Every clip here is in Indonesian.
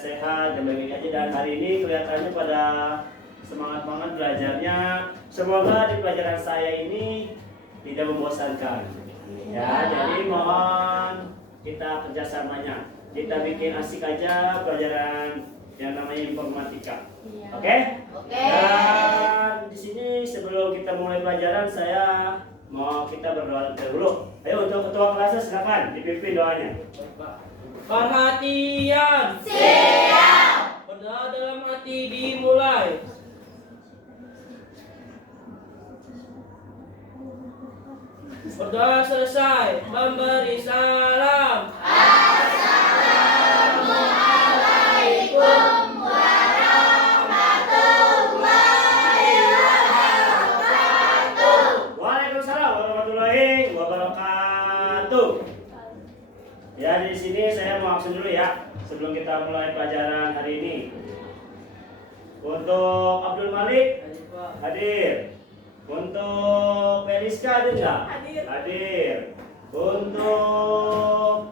sehat dan baik aja, dan hari ini kelihatannya pada semangat-semangat belajarnya. Semoga di pelajaran saya ini tidak membosankan. Ya, jadi mohon kita kerjasamanya. Kita bikin asik aja pelajaran yang namanya informatika. Oke? Oke. Dan di sini sebelum kita mulai pelajaran, saya mau kita berdoa dulu. Ayo untuk ketua kelasnya silakan dipimpin doanya. Perhatian. Siap. Berdoa dalam hati dimulai. Berdoa selesai, memberi salam. Assalamualaikum warahmatullahi wabarakatuh. Waalaikumsalam warahmatullahi wabarakatuh. Ya, di sini saya mau absen dulu ya sebelum kita mulai pelajaran hari ini. Untuk Abdul Malik hadir. Untuk Feliska hadir nggak? Hadir. Hadir. Untuk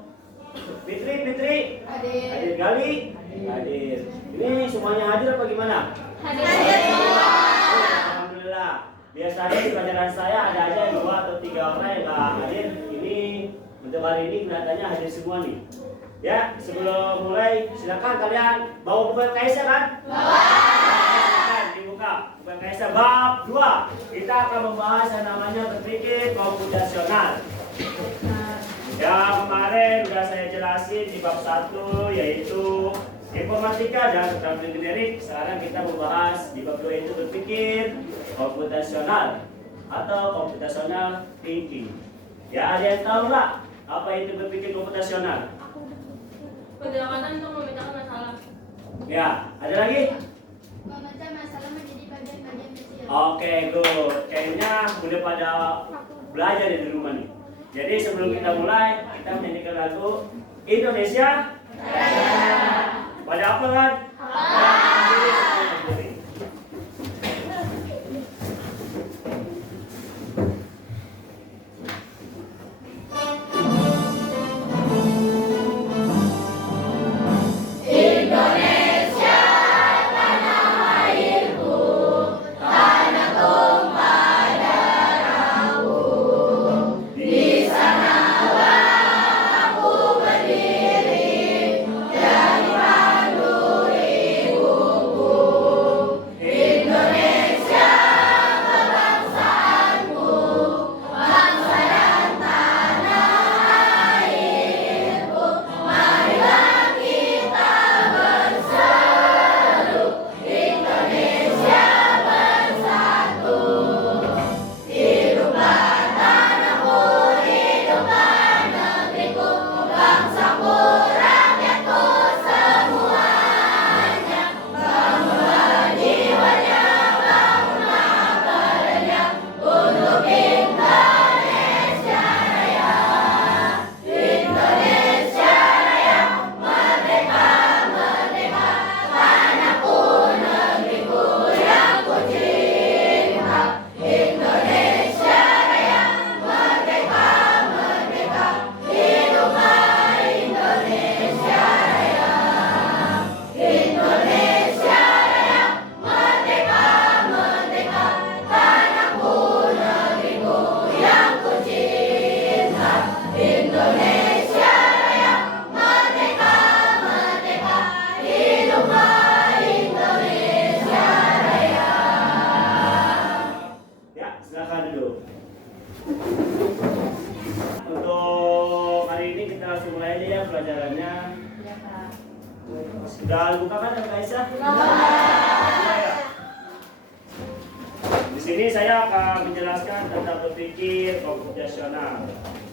Fitri hadir. Gali hadir. Ini semuanya hadir apa gimana? Hadir. Alhamdulillah. Biasanya di pelajaran saya ada aja 2 atau 3 orang yang nggak hadir. Ini untuk hari ini kelihatannya hadir semua nih. Ya, sebelum mulai silakan kalian bawa buku KS kan? Bawa. Dibuka buku KS bab 2. Kita akan membahas yang namanya berpikir komputasional. Ya, kemarin sudah saya jelasin di bab 1 yaitu informatika dan struktur generik. Sekarang kita membahas di bab 2 itu berpikir komputasional atau computational thinking. Ya, ada yang tahu nggak apa itu berpikir komputasional? Pendekatan untuk memecahkan masalah. Ya, ada lagi? Memecah masalah menjadi bagian-bagian kecil. Oke, good. Kayaknya udah pada belajar di rumah nih. Jadi sebelum kita mulai, kita menyanyikan lagu Indonesia. Pada apa kan? Indonesia, tanah airku, tanah tumpah darahku. Di sanalah aku berdiri, jadi pandu ibuku. Indonesia, kebangsaanku, bangsa dan tanah airku. Marilah kita berseru, Indonesia bersatu. Hiduplah tanahku, hiduplah negeriku, bangsaku, rakyatku semuanya. Bangunlah jiwanya, bangunlah badannya untuk Indonesia Raya. Indonesia Raya, merdeka, merdeka, tanahku, negeriku yang ku cinta. Indonesia Raya, merdeka, merdeka, hiduplah Indonesia Raya. Indonesia Raya, merdeka, merdeka, tanahku, negeriku yang ku cinta. Indonesia Raya, merdeka, merdeka, hiduplah Indonesia Raya. Ya, silakan duduk. Untuk hari ini kita langsung mulai aja ya pelajarannya. Sudah buka kan Kak Aisyah? Ya. Di sini saya akan menjelaskan tentang berpikir komputasional.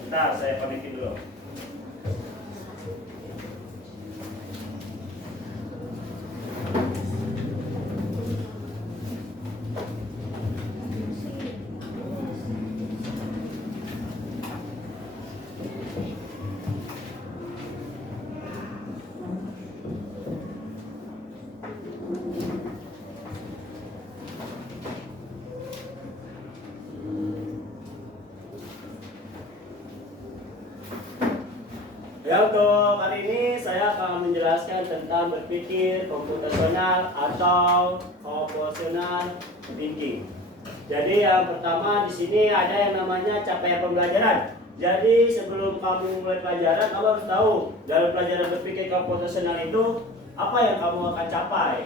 Bentar, saya pamitin dulu. saya akan menjelaskan tentang berpikir komputasional atau proportional thinking. Jadi yang pertama di sini ada yang namanya capaian pembelajaran. Jadi sebelum kamu mulai pelajaran, kamu harus tahu dalam pelajaran berpikir komputasional itu apa yang kamu akan capai.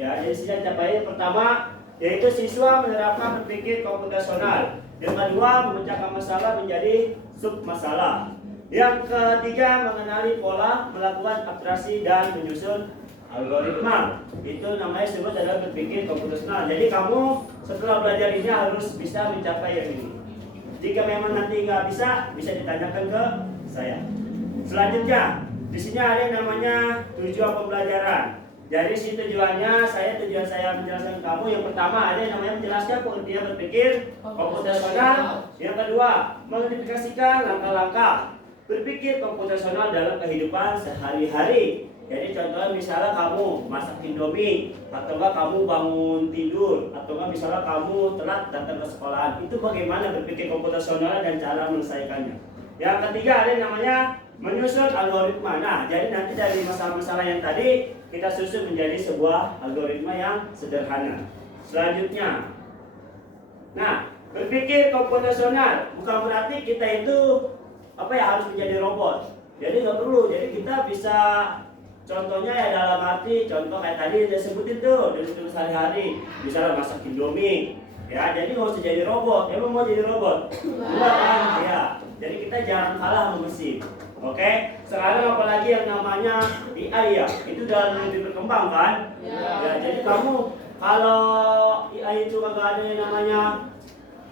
Ya, jadi sini capaian pertama yaitu siswa menerapkan berpikir komputasional. Yang kedua, memecahkan masalah menjadi sub masalah. Yang ketiga, mengenali pola, melakukan abstraksi dan menyusun algoritma. Itu namanya disebut adalah berpikir komputasional. Jadi kamu setelah belajar ini harus bisa mencapai yang ini. Jika memang nanti nggak bisa ditanyakan ke saya. Selanjutnya, di sini ada yang namanya tujuan pembelajaran. Jadi si tujuan saya menjelaskan kamu. Yang pertama ada yang namanya menjelaskan pengertian berpikir komputasional. Yang kedua, mengidentifikasikan langkah-langkah berpikir komputasional dalam kehidupan sehari-hari. Jadi contohnya misalnya kamu masak Indomie, atau enggak kamu bangun tidur, atau enggak misalnya kamu telat datang ke sekolahan. Itu bagaimana berpikir komputasional dan cara menyelesaikannya. Yang ketiga ada yang namanya menyusun algoritma. Nah, jadi nanti dari masalah-masalah yang tadi kita susun menjadi sebuah algoritma yang sederhana. Selanjutnya, nah, berpikir komputasional bukan berarti kita itu harus menjadi robot. Jadi nggak perlu. Jadi kita bisa contohnya ya dalam arti contoh kayak tadi saya sebutin tuh dari sehari-hari, misalnya masak Indomie. Ya, jadi nggak usah jadi robot. Emang mau jadi robot? Enggak kan? Ya. Jadi kita jangan kalah sama mesin. Oke? Sekarang apalagi yang namanya AI ya, itu udah lebih berkembang kan? Ya, jadi kamu kalau AI itu nggak ada yang namanya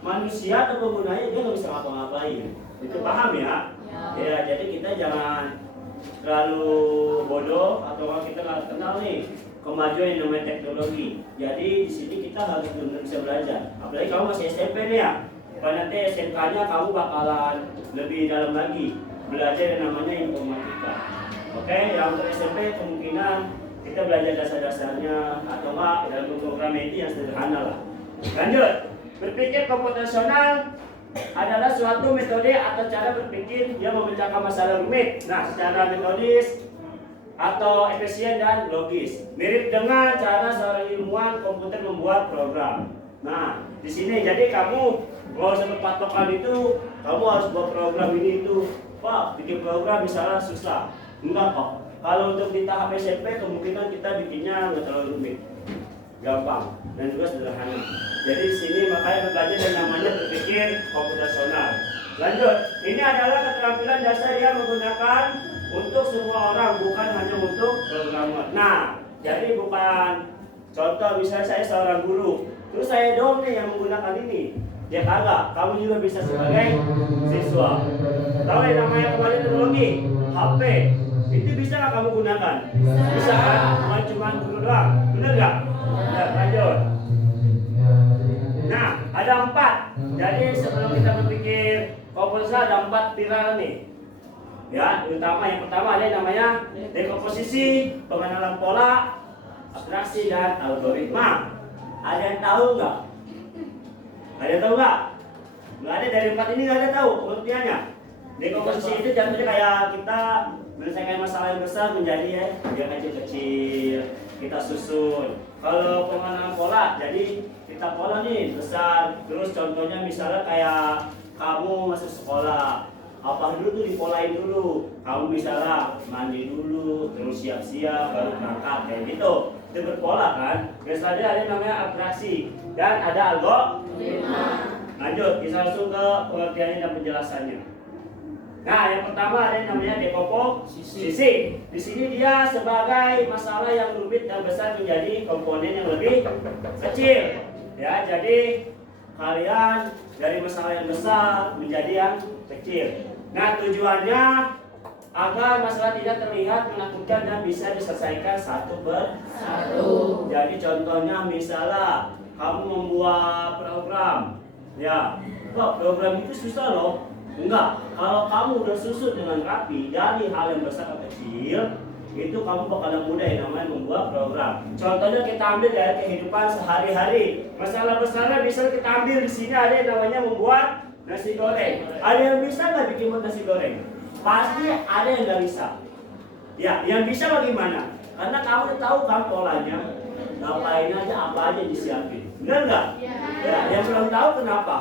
manusia atau penggunanya, dia nggak bisa ngapa-ngapain. Itu paham ya? Ya, jadi kita jangan terlalu bodoh atau kita nggak kenal nih kemajuan yang namanya teknologi. Jadi di sini kita harus benar-benar bisa belajar. Apalagi kamu masih SMP nih ya. Pada nanti SMK-nya kamu bakalan lebih dalam lagi belajar yang namanya informatika. Oke, yang untuk SMP kemungkinan kita belajar dasar-dasarnya atau enggak dalam pemrograman itu yang sederhana lah. Lanjut, berpikir komputasional adalah suatu metode atau cara berpikir yang memecahkan masalah rumit. Nah, secara metodis atau efisien dan logis, mirip dengan cara seorang ilmuwan komputer membuat program. Nah, di sini jadi kamu nggak usah berpatokan itu, kamu harus buat program ini itu. Pak, bikin program misalnya susah. Enggak kok. Kalau untuk di tahap SMP kemungkinan kita bikinnya nggak terlalu rumit, gampang dan juga sederhana. Jadi di sini makanya belajar yang namanya berpikir komputasional. Lanjut, ini adalah keterampilan dasar yang menggunakan untuk semua orang, bukan hanya untuk programmer. Nah, jadi bukan contoh misalnya saya seorang guru, terus saya dong nih yang menggunakan ini. Ya kagak, kamu juga bisa sebagai siswa. Tahu yang namanya kemarin teknologi, HP, itu bisa nggak kamu gunakan? Bisa kan? Bukan cuma guru doang, bener nggak? Ya, lanjut. Nah, ada 4. Jadi sebelum kita berpikir komputasional ada 4 pilar nih. Ya, utama yang pertama ada yang namanya dekomposisi, pengenalan pola, abstraksi dan algoritma. Ada yang tahu nggak? Ada yang tahu nggak? Nggak ada, dari 4 ini nggak ada tahu pengertiannya. Dekomposisi itu contohnya kayak kita menyelesaikan masalah yang besar menjadi yang kecil-kecil, kita susun. Kalau pengenalan pola, jadi kita pola nih besar. Terus contohnya misalnya kayak kamu masuk sekolah, apa dulu tuh dipolain dulu. Kamu misalnya mandi dulu, terus siap-siap baru berangkat kayak gitu. Itu berpola kan. Misalnya ada yang namanya abstraksi dan ada algoritma. Lanjut, kita langsung ke pengertiannya dan penjelasannya. Nah, yang pertama ada yang namanya dekomposisi. Di sini dia sebagai masalah yang rumit dan besar menjadi komponen yang lebih kecil. Ya, jadi kalian dari masalah yang besar menjadi yang kecil. Nah, tujuannya agar masalah tidak terlihat menakutkan dan bisa diselesaikan satu persatu. Jadi contohnya misalnya kamu membuat program, ya, kok program itu susah loh. Enggak, kalau kamu udah susun dengan rapi dari hal yang besar ke kecil, itu kamu bakalan mudah yang namanya membuat program. Contohnya kita ambil dari kehidupan sehari-hari. Masalah besarnya bisa kita ambil di sini ada yang namanya membuat nasi goreng. Ada yang bisa nggak bikin nasi goreng? Pasti ada yang nggak bisa. Ya, yang bisa bagaimana? Karena kamu tahu kan polanya, ngapain aja, apa aja disiapin. Benar nggak? Ya, yang belum tahu kenapa?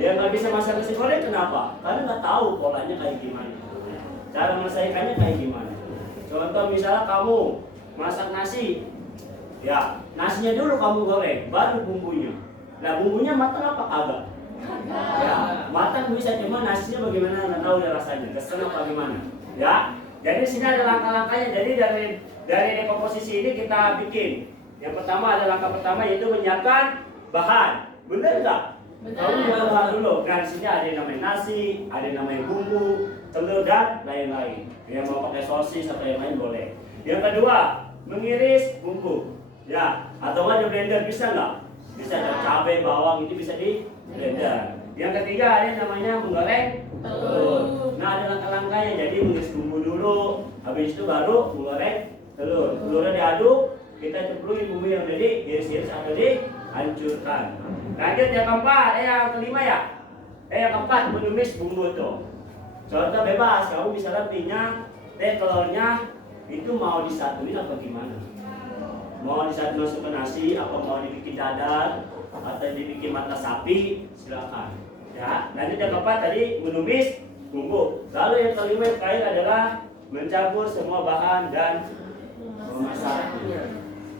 Dia nggak bisa masak nasi goreng kenapa? Karena nggak tahu polanya kayak gimana. Cara menyelesaikannya kayak gimana? Contoh misalnya kamu masak nasi, ya nasinya dulu kamu goreng, baru bumbunya. Nah bumbunya matang apa kagak? Ya matang bisa, cuma nasinya bagaimana nggak tahu ya rasanya, kesel apa gimana? Ya, jadi sini ada langkah-langkahnya. Jadi dari dekomposisi ini kita bikin. Yang pertama ada langkah pertama yaitu menyiapkan bahan. Bener nggak? Kamu buat bahan dulu. Nah di sini ada yang namanya nasi, ada yang namanya bumbu, telur dan lain-lain. Yang mau pakai sosis atau yang lain boleh. Yang kedua mengiris bumbu. Ya, atau nggak di blender bisa nggak? Bisa, ada cabai, bawang itu bisa di blender. Yang ketiga ada yang namanya menggoreng telur. Nah ada langkah-langkahnya. Jadi mengiris bumbu dulu, habis itu baru menggoreng telur. Telurnya diaduk, kita cemplungin bumbu yang udah diiris-iris atau dihancurkan. Lanjut yang keempat, yang kelima ya. Yang keempat menumis bumbu tuh. Contoh bebas, kamu misalnya minyak, telurnya itu mau disatuin apa gimana? Mau disatu masuk ke nasi, apa mau dibikin dadar, atau dibikin mata sapi, silakan. Ya, lanjut yang keempat tadi menumis bumbu. Lalu yang kelima yang terakhir adalah mencampur semua bahan dan memasaknya.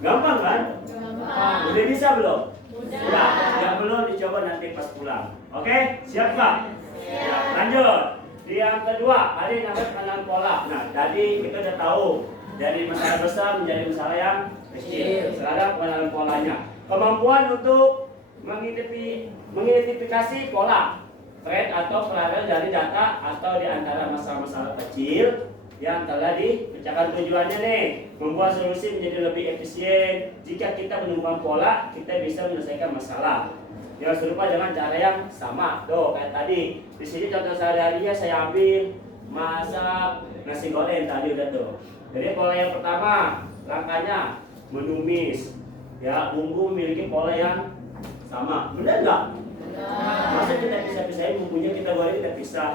Gampang kan? Gampang. Udah bisa belum? Udah. Yang belum dicoba nanti pas pulang. Oke, siap Pak? Ya, lanjut. Yang kedua, ada yang namanya pengenalan pola. Nah, tadi kita udah tahu dari masalah besar menjadi masalah yang kecil. Sekarang pengenalan polanya. Kemampuan untuk mengidentifikasi pola, tren atau paralel dari data atau di antara masalah-masalah kecil yang telah dipecahkan. Tujuannya nih, membuat solusi menjadi lebih efisien. Jika kita menemukan pola, kita bisa menyelesaikan masalah yang serupa dengan cara yang sama. Tuh, kayak tadi. Di sini contoh sehari-harinya saya ambil masak nasi goreng tadi udah tuh. Jadi pola yang pertama, langkahnya menumis. Ya, bumbu memiliki pola yang sama. Benar nggak? Masa kita pisah-pisahin bumbunya, kita goreng kita pisah.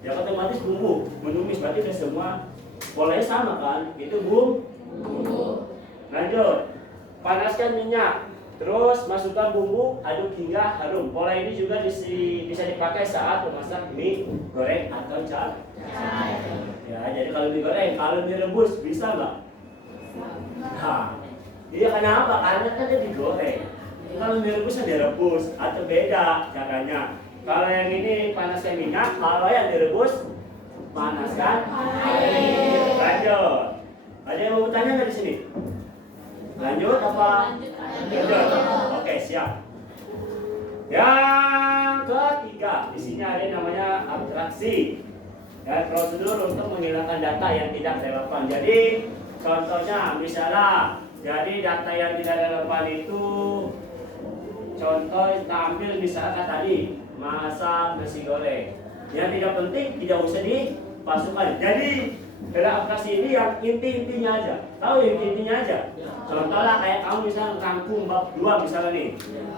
Ya otomatis bumbu menumis berarti udah semua polanya sama kan? Itu bumbu. Lanjut, panaskan minyak. Terus masukkan bumbu, aduk hingga harum. Pola ini juga bisa dipakai saat memasak mie goreng atau cai. Ya, jadi kalau digoreng, kalau direbus bisa nggak? Nah, iya kenapa? Karena kan dia digoreng. Kalau direbusnya direbus atau beda caranya. Kalau yang ini panaskan minyak, kalau yang direbus panaskan air. Lanjut. Ada yang mau bertanya nggak di sini? Lanjut apa? Lanjut. Oke, siap. Yang ketiga, di sini ada yang namanya abstraksi. Ya, prosedur untuk menghilangkan data yang tidak relevan. Jadi, contohnya misalnya, jadi data yang tidak relevan itu, contoh kita ambil misalkan tadi masak nasi goreng. Yang tidak penting tidak usah dipasukkan. Jadi, dalam abstraksi ini yang inti-intinya aja. Tahu yang inti-intinya aja? Contohnya kayak kamu misalnya rangkum bab 2 misalnya nih.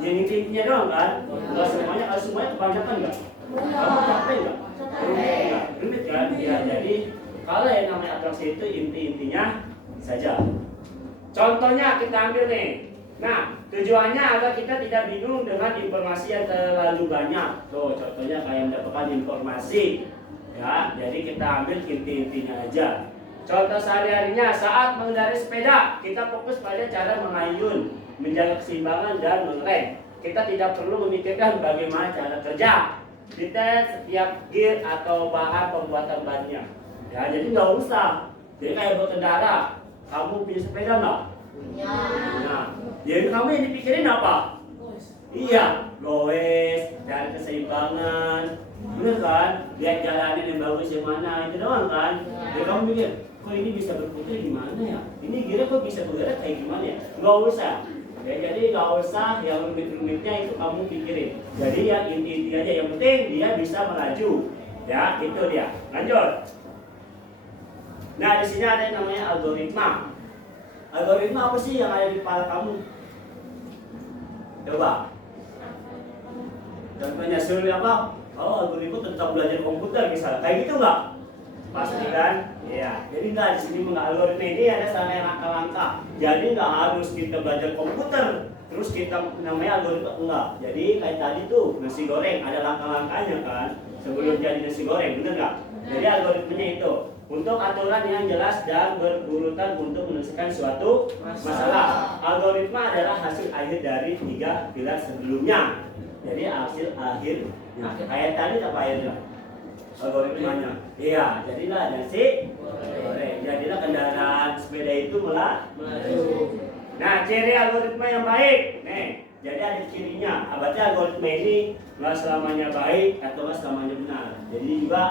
Yang inti-intinya doang kan? Enggak semuanya, kalau semuanya kebanyakan enggak? Kamu capek enggak? Rumit kan? Ya, jadi kalau yang namanya abstraksi itu inti-intinya saja. Contohnya kita ambil nih. Nah, tujuannya agar kita tidak bingung dengan informasi yang terlalu banyak. Tuh, contohnya kayak mendapatkan informasi. Ya, jadi kita ambil inti-intinya aja. Contoh sehari-harinya saat mengendarai sepeda, kita fokus pada cara mengayun, menjaga keseimbangan dan mengerem. Kita tidak perlu memikirkan bagaimana cara kerja, detail setiap gear atau bahan pembuatan bannya. Ya, jadi nggak usah. Jadi kayak berkendara, kamu punya sepeda nggak? Punya. Nah, jadi kamu yang dipikirin apa? Iya, goes, cari keseimbangan, bener kan? Lihat jalanin yang bagus yang mana, itu doang kan? Jadi kamu mikir, kok ini bisa berputar gimana ya? Ini kira kok bisa bergerak kayak gimana ya? Nggak usah. Ya, jadi nggak usah yang rumit-rumitnya itu kamu pikirin. Jadi yang inti-inti aja, yang penting dia bisa melaju. Ya, itu dia. Lanjut. Nah, di sini ada yang namanya algoritma. Algoritma apa sih yang ada di kepala kamu? Coba. Contohnya suruh apa? Oh, algoritma tentang belajar komputer misalnya. Kayak gitu nggak? Pasti kan? Iya. Jadi nggak di sini algoritma ini ada salah langkah-langkah. Jadi nggak harus kita belajar komputer terus kita namanya algoritma, enggak. Jadi kayak tadi tuh nasi goreng ada langkah-langkahnya kan sebelum jadi nasi goreng, bener nggak? Jadi algoritmanya itu untuk aturan yang jelas dan berurutan untuk menyelesaikan suatu masalah. Algoritma adalah hasil akhir dari 3 pilar sebelumnya. Jadi hasil akhir kayak tadi apa akhirnya? Algoritmanya. Iya, jadilah nasi goreng. Jadilah kendaraan sepeda itu melaju. Nah, ciri algoritma yang baik. Nih, jadi ada cirinya. Berarti algoritma ini nggak selamanya baik atau nggak selamanya benar. Jadi juga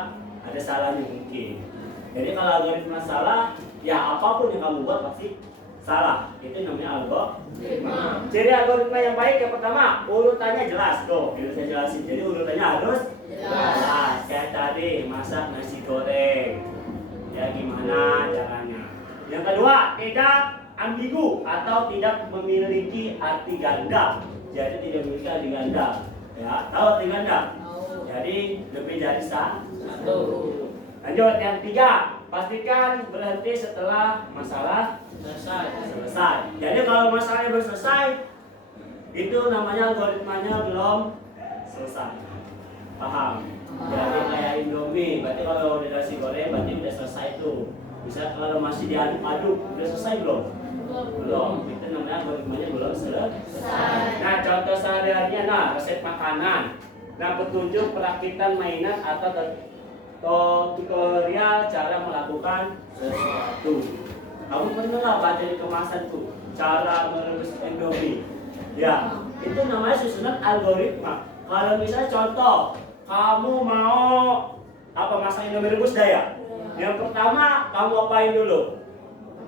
ada salahnya mungkin. Jadi kalau algoritma salah, ya apapun yang kamu buat pasti salah. Itu namanya algoritma. Ciri algoritma yang baik yang pertama, urutannya jelas. Tuh, ini saya jelasin. Jadi urutannya harus jelas. Kayak tadi masak nasi goreng. Ya gimana caranya. Yang kedua, tidak ambigu atau tidak memiliki arti ganda. Jadi tidak memiliki arti ganda. Ya, tahu arti ganda? Jadi lebih dari satu. Lanjut yang 3, pastikan berhenti setelah masalah selesai. Jadi kalau masalahnya belum selesai, itu namanya algoritmanya belum selesai. Paham? Jadi kayak Indomie, berarti kalau udah nasi goreng berarti udah selesai tuh. Bisa kalau masih diaduk-aduk, udah selesai belum? Belum. Itu namanya algoritmanya belum selesai. Nah, contoh sehari-harinya, nah resep makanan. Nah, petunjuk perakitan mainan atau tutorial cara melakukan sesuatu. Kamu pernah nggak baca di kemasan tuh cara merebus Indomie? Ya, itu namanya susunan algoritma. Kalau misalnya contoh, kamu mau apa masak Indomie rebus daya? Yang pertama kamu apain dulu?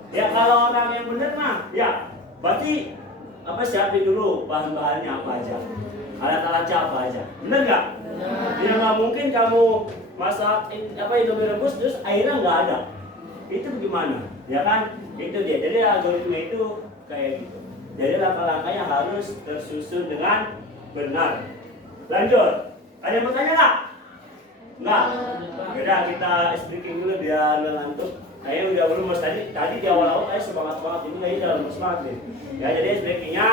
Ya kalau orang yang bener mah, ya berarti apa siapin dulu bahan-bahannya apa aja, alat-alatnya apa aja, bener nggak? Ya nggak mungkin kamu masak apa Indomie rebus terus airnya nggak ada, itu gimana? Ya kan? Itu dia. Jadi algoritma itu kayak gitu. Jadi langkah-langkahnya harus tersusun dengan benar. Lanjut. Ada yang mau tanya nggak? Nggak. Udah kita speaking dulu biar nggak ngantuk. Kayaknya udah belum mas tadi di awal-awal kayak semangat banget ini kayaknya dalam semangat nih. Ya jadi speakingnya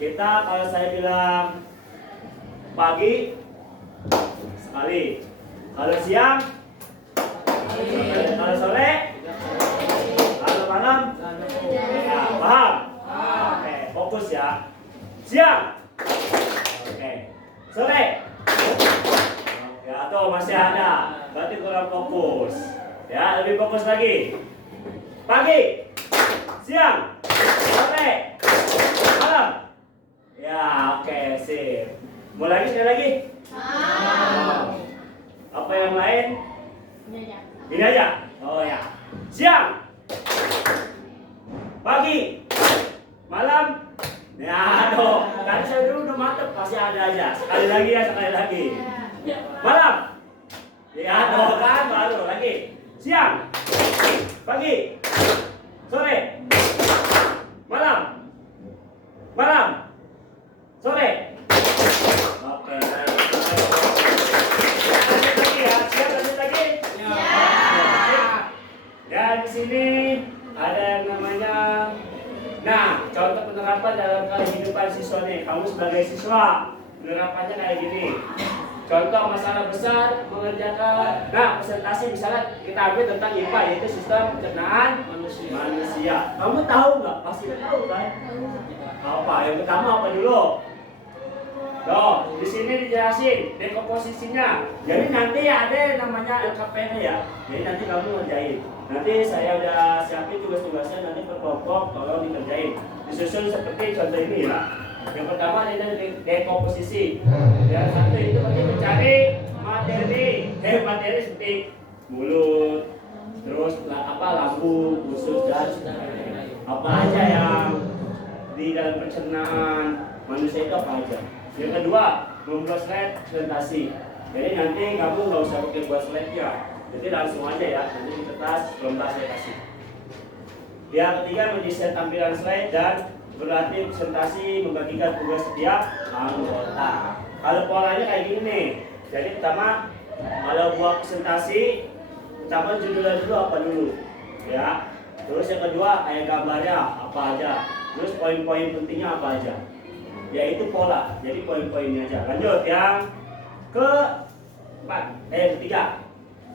kita kalau saya bilang pagi sekali. Kalau siang, kalau sore, kalau malam, ya, paham? Oke, fokus ya. Siang, oke, sore, ya atau masih ada, berarti kurang fokus. Ya, lebih fokus lagi. Pagi, siang, sore, malam. Ya, oke, sip. Mau lagi sekali lagi? Apa yang lain? Ini aja. Oh ya. Siang, pagi, malam. Ya aduh. Tadi saya dulu udah mantep, masih ada aja. Sekali lagi ya, sekali lagi. Malam. Ya aduh kan baru lagi. Siang, pagi, sore, malam, sore. Oke. Dan di sini ada yang namanya, nah contoh penerapan dalam kehidupan siswa nih. Kamu sebagai siswa penerapannya kayak gini. Contoh masalah besar mengerjakan, nah presentasi misalnya kita ambil tentang IPA yaitu sistem pencernaan manusia. Kamu tahu nggak? Pasti tahu kan? Apa? Yang pertama apa dulu? Tuh, di sini dijelasin dekomposisinya. Jadi nanti ada yang namanya LKP-nya ya. Jadi nanti kamu ngerjain. Nanti saya udah siapin tugas-tugasnya nanti per kelompok kalau dikerjain. Disusun seperti contoh ini ya. Yang pertama ada dekomposisi. Yang satu itu berarti mencari materi seperti mulut, terus apa lambung, usus dan apa aja yang di dalam pencernaan manusia itu apa aja. Yang kedua, membuat slide presentasi. Jadi nanti kamu nggak usah pakai buat slide ya. Jadi langsung aja ya, nanti di kertas belum saya kasih. Yang ketiga, mendesain tampilan slide dan berlatih presentasi, membagikan tugas setiap anggota. Kalau polanya kayak gini nih. Jadi pertama, kalau buat presentasi Campur judulnya dulu apa dulu, ya. Terus yang kedua kayak gambarnya apa aja. Terus poin-poin pentingnya apa aja. Yaitu pola. Jadi poin-poinnya aja. Lanjut yang ketiga,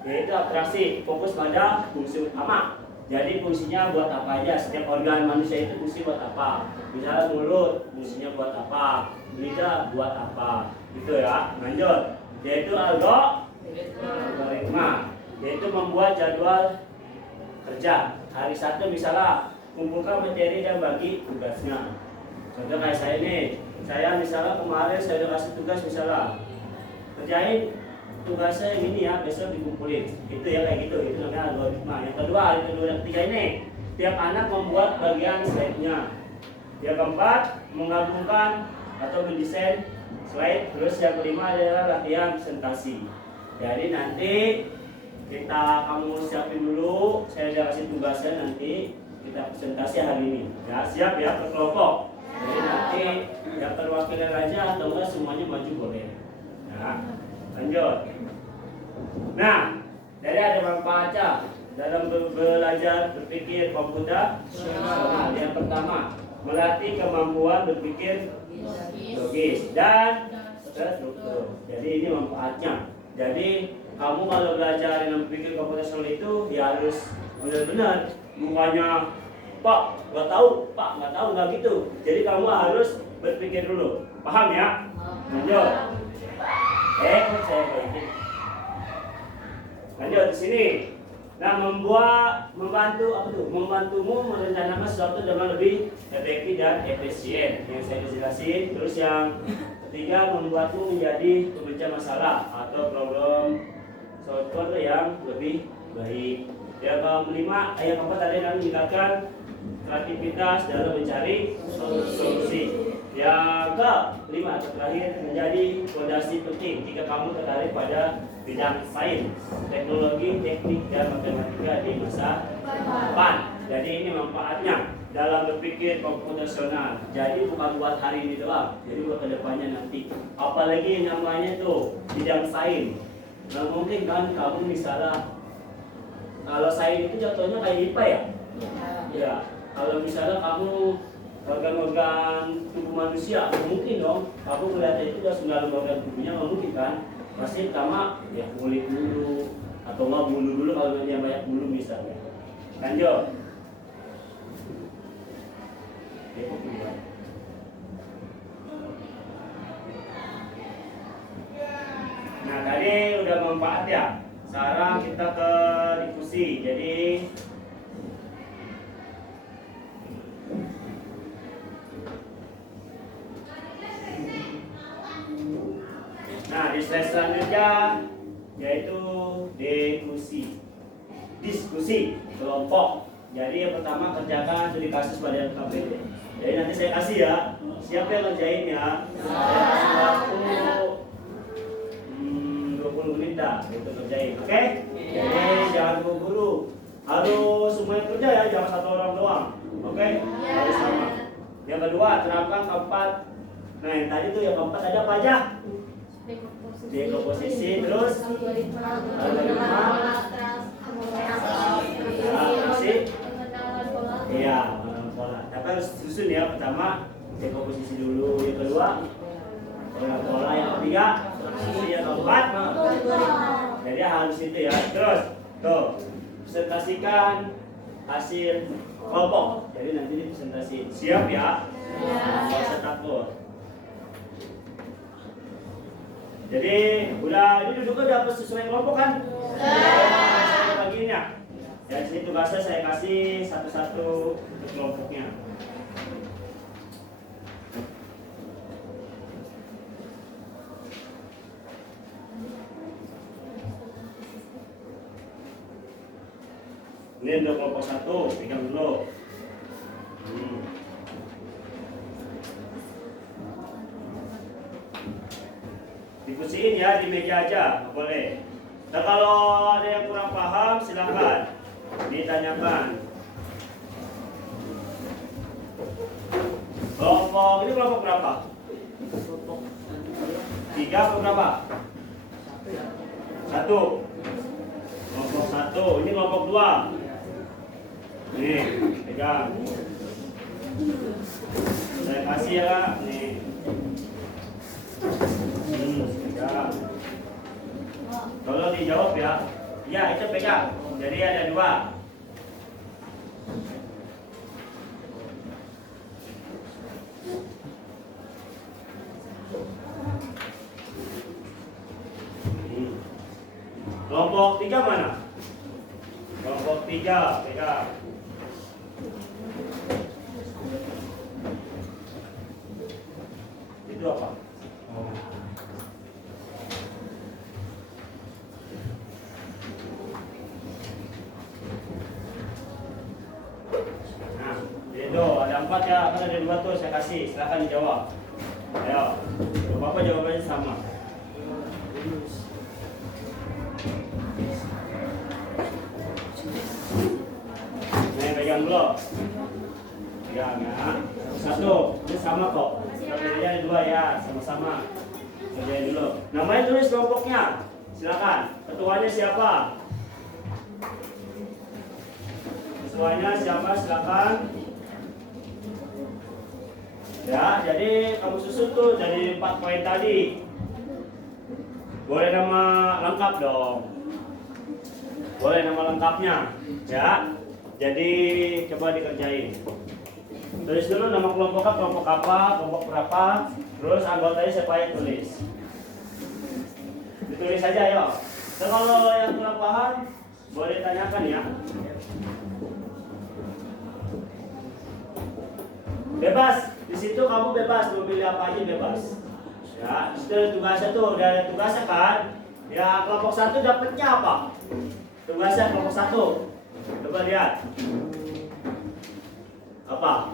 yaitu abstraksi, fokus pada fungsi utama. Jadi fungsinya buat apa aja, setiap organ manusia itu fungsi buat apa. Misalnya mulut, fungsinya buat apa, lidah buat apa, gitu ya. Lanjut, yaitu algoritma, yaitu membuat jadwal kerja. Hari Sabtu misalnya kumpulkan materi dan bagi tugasnya. Contoh kayak saya nih, saya misalnya kemarin saya udah kasih tugas misalnya kerjain tugasnya yang ini ya, besok dikumpulin. Itu ya kayak gitu, itu namanya algoritma. Yang kedua, yang ketiga ini, tiap anak membuat bagian slide-nya. Yang keempat, menggabungkan atau mendesain slide. Terus yang kelima adalah latihan presentasi. Jadi nanti kamu siapin dulu, saya udah kasih tugasnya, nanti kita presentasi hari ini. Ya, siap ya, berkelompok. Jadi nanti ya perwakilan aja atau enggak semuanya maju boleh. Ya, lanjut. Nah, dari ada manfaatnya dalam belajar berpikir komputasional. Yang pertama, melatih kemampuan berpikir logis dan terstruktur. Jadi ini manfaatnya. Jadi kamu kalau belajar yang berpikir komputasional itu ya harus benar-benar, bukannya Pak nggak tahu, Pak nggak tahu, nggak gitu. Jadi kamu harus berpikir dulu. Paham ya? Lanjut. Saya balikin. Lanjut di sini. Nah, membantumu merencanakan sesuatu dengan lebih efektif dan efisien. Yang saya jelasin. Terus yang ketiga, membuatmu menjadi pemecah masalah atau problem solver yang lebih baik. Yang kelima, yang keempat tadi kami meningkatkan kreativitas dalam mencari solusi. Yang kelima terakhir, menjadi fondasi penting jika kamu tertarik pada bidang sains, teknologi, teknik, dan matematika di masa depan. Jadi ini manfaatnya dalam berpikir komputasional. Jadi bukan buat hari ini doang, jadi buat kedepannya nanti. Apalagi yang namanya tuh bidang sains. Nah mungkin kan kamu misalnya, kalau sains itu jatuhnya kayak IPA ya? Ya. Kalau misalnya kamu organ-organ tubuh manusia, mungkin dong kamu melihat itu udah 9 organ tubuhnya, nggak mungkin kan? Pasti pertama ya kulit dulu atau nggak bulu dulu kalau yang banyak bulu misalnya. Lanjut. Nah tadi udah manfaat ya. Sekarang kita ke difusi. Jadi nah, di slide selanjutnya yaitu diskusi kelompok. Jadi yang pertama kerjakan studi kasus pada LKPD. Jadi nanti saya kasih ya, siapa yang ngerjain ya? Saya kasih waktu 20 menit dah untuk kerjain, oke? Jadi jangan buru-buru, harus semuanya kerja ya, jangan satu orang doang, oke? Harus sama. Yang kedua terapkan keempat. Nah yang tadi tuh yang keempat ada apa aja? Dekomposisi, terus algoritma, iya, pola. Tapi harus susun ya. Pertama dekomposisi dulu, yang kedua pola, yang ketiga yang keempat. Jadi harus itu ya. Terus tuh presentasikan hasil kelompok. Jadi nanti dipresentasiin. Siap ya? Nggak usah takut. Jadi udah ini duduknya udah sesuai kelompok kan? Saya baginya. Ya sini tugasnya saya kasih satu-satu untuk kelompoknya. Ini untuk kelompok 1, pegang dulu. Difusiin ya di meja aja, nggak boleh. Nah kalau ada yang kurang paham silakan ditanyakan. Kelompok ini kelompok berapa? 3 atau berapa? 1. Kelompok kelompok 1, ini kelompok 2. Nih, pegang. Saya kasih ya, Kak. Nih. Pegang. Kalau dijawab ya. Ya, itu pegang. Jadi ada 2. Kelompok 3 mana? Kelompok 3, pegang. Itu apa? Nah, itu ada 4 ya, kan ada 2 tuh saya kasih, silakan dijawab. Ayo, Bapak jawabannya sama. Nih pegang dulu. Pegang ya. 1, ini sama kok. Jadi ada 2 ya, sama-sama. Kerjain dulu. Namanya tulis kelompoknya. Silakan. Ketuanya siapa? Ketuanya siapa? Silakan. Ya, jadi kamu susun tuh dari 4 poin tadi. Boleh nama lengkap dong. Boleh nama lengkapnya. Ya. Jadi coba dikerjain. Tulis dulu nama kelompoknya, kelompok apa, kelompok berapa, terus anggotanya siapa yang tulis. Ditulis saja ya. Dan kalau yang kurang paham, boleh tanyakan ya. Bebas, di situ kamu bebas mau pilih apa aja bebas. Ya, itu ada tugasnya tuh, udah ada tugasnya kan. Ya, kelompok 1 dapatnya apa? Tugasnya kelompok 1. Coba lihat. Apa?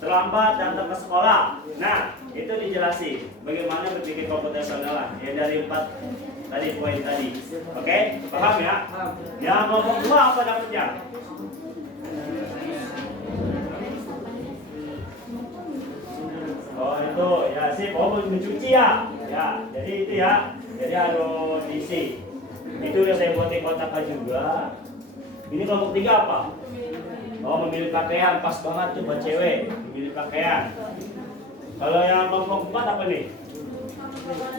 Terlambat datang ke sekolah. Nah, itu dijelasin bagaimana berpikir komputasional ya dari 4 tadi poin tadi. Oke, paham ya? Ya, kelompok 2 apa dapatnya? Oh, itu ya sih, oh mencuci ya. Ya, jadi itu ya. Jadi harus diisi. Itu udah saya buatin kotaknya juga. Ini kelompok 3 apa? Oh, memilih pakaian, pas banget tuh buat cewek, memilih pakaian. Kalau yang kelompok 4 apa nih?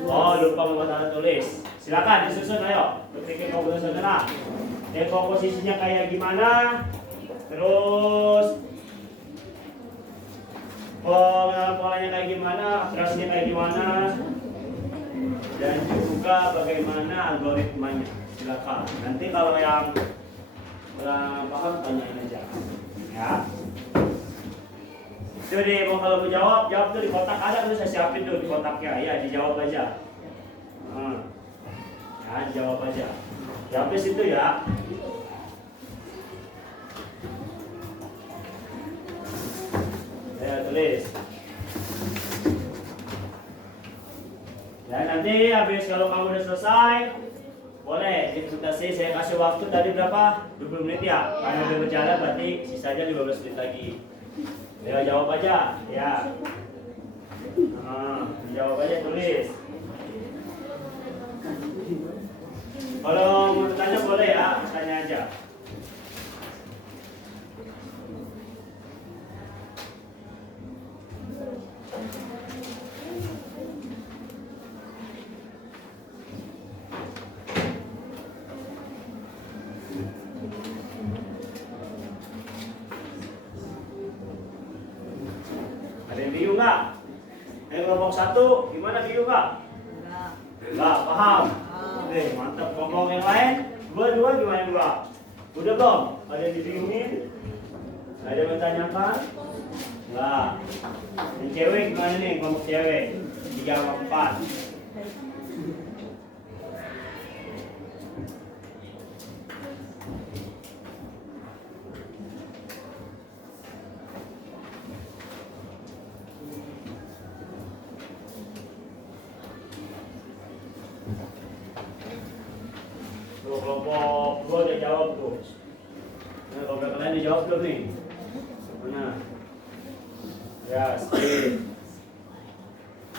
Oh, lupa membuat tanda tulis. Silakan disusun, ayo. Berpikir komputasional. Ya, komposisinya kayak gimana? Terus polanya kayak gimana? Operasinya kayak gimana? Dan juga bagaimana algoritmanya. Silakan. Nanti kalau yang kurang paham tanyain aja ya. Jadi kalau mau jawab tuh di kotak ada tuh, saya siapin tuh di kotaknya ya, dijawab aja. Ya, dijawab aja. Jawabnya situ ya. Ya, tulis. Ya, nanti habis kalau kamu udah selesai boleh diskutasi. Saya kasih waktu tadi berapa? 20 menit ya. Karena udah berjalan berarti sisanya 15 menit lagi. Ya, jawab aja ya. Jawab aja, tulis. Kalau mau tanya boleh ya, tanya aja. Ada yang bingung nggak? Yang kelompok 1 gimana, bingung nggak? Nggak paham. Oke, mantap. Kelompok yang lain dua gimana? Udah belum? Ada yang dibingungin? Ada yang bertanyakan? Nggak. Yang cewek gimana nih, kelompok cewek? 3 sama 4. Tuh, kelompok 2 udah jawab tuh. Nah, kelompok kalian udah jawab belum nih? Mana? Ya, skip.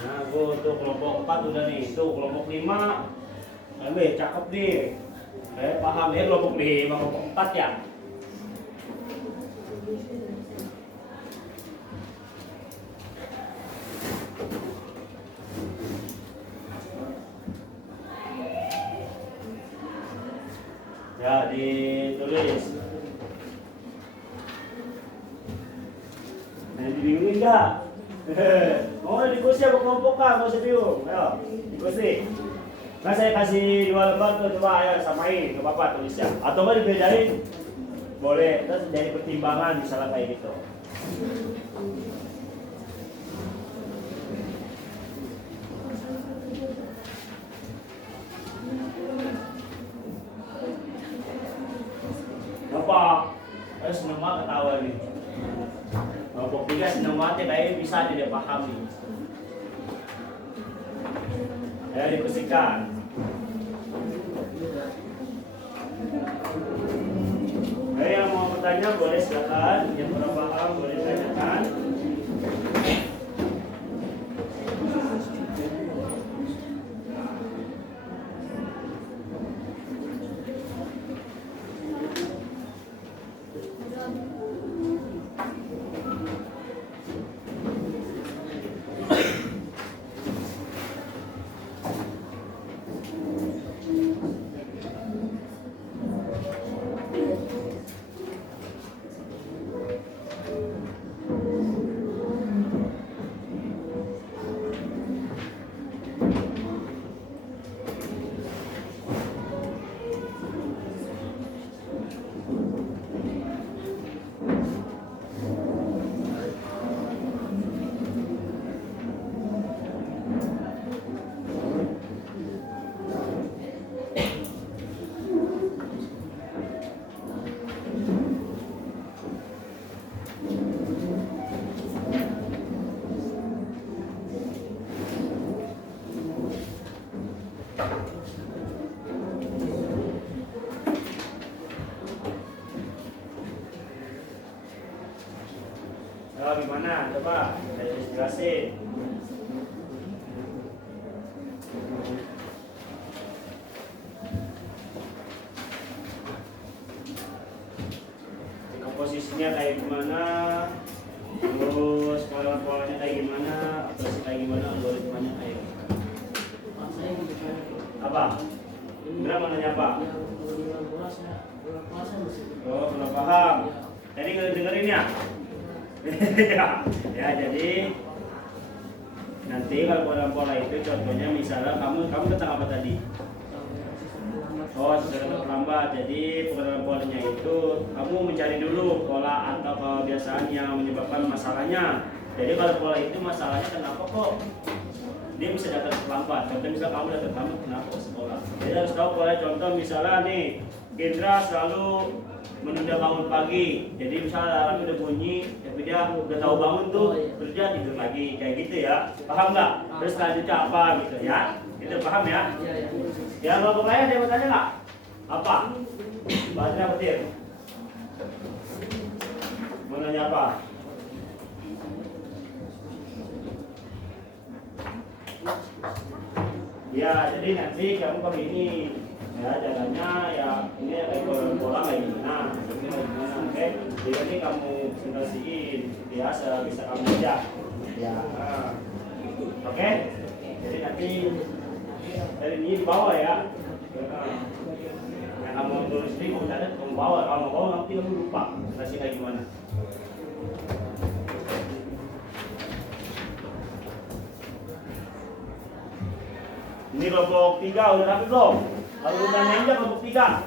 Nah, tuh kelompok 4 udah nih. Tuh kelompok 5. Cakep nih. Paham ya kelompok 5, kelompok 4 ya? Ya, ditulis. Nah, dibingungin nggak? Oh, diskusi apa kelompok kan? Nggak usah bingung. Ayo, diskusi. Nah, saya kasih 2 lembar tuh, coba ayo samain, nggak apa-apa tulisnya. Atau nggak dibedain? Boleh, terus jadi pertimbangan misalnya kayak gitu. Apa? Ayo seneng banget ketawa nih. Kelompok 3 seneng banget ya, kayaknya bisa tidak paham nih. Ayo diskusikan. Ayo yang mau bertanya boleh silakan, yang kurang paham boleh tanyakan. Oh, gimana? Coba saya jelasin. Komposisinya kayak gimana? Terus pola-polanya kayak gimana? Operasi kayak gimana? Algoritmanya kayak gimana? Apa? Benar mau nanya apa? Oh, belum paham. Jadi dengerin ya. Ya, jadi nanti kalau pola itu contohnya misalnya kamu tentang apa tadi? Oh, secara terlambat. Jadi pengenalan polanya itu kamu mencari dulu pola atau kebiasaan yang menyebabkan masalahnya. Jadi kalau pola itu masalahnya kenapa kok dia bisa datang terlambat? Contoh misalnya kamu datang terlambat kenapa ke sekolah? Jadi harus tahu pola. Contoh misalnya nih, Gendra selalu menunda bangun pagi. Jadi misalnya alarm udah bunyi, tapi dia udah tahu bangun tuh, terus dia tidur lagi, kayak gitu ya. Paham nggak? Terus selanjutnya apa gitu ya? Itu paham ya? Ya, kelompok lain ada yang mau tanya nggak? Apa? Bahasnya petir. Mau nanya apa? Ya, jadi nanti kamu pakai ini. Ya, jalannya ya ini kayak bola kayak gimana? Oke? Jadi nanti kamu simulasiin biasa bisa kamu aja. Ya. Oke? Jadi nanti dari ini di bawah ya. Yang kamu tulis ini kamu catat kamu bawa. Kalau mau bawa nanti kamu lupa simulasi kayak gimana. Ini kelompok 3 udah rapi belum? Kalau udah nanya kelompok 3.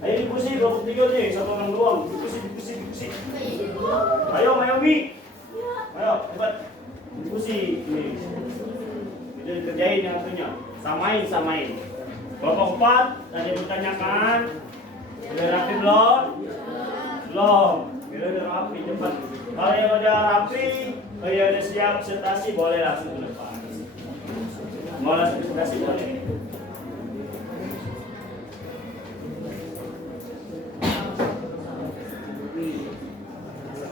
Ayo diskusi kelompok 3 nih, satu orang doang. Diskusi. Ayo Mayomi. Ayo, cepat. Diskusi ini. Itu dikerjain yang satunya. Samain. Kelompok 4 tadi bertanyakan. Udah rapi belum? Belum. Udah rapi, cepat. Kalau yang udah rapi, yang udah siap presentasi boleh langsung ke depan. Mau langsung presentasi boleh.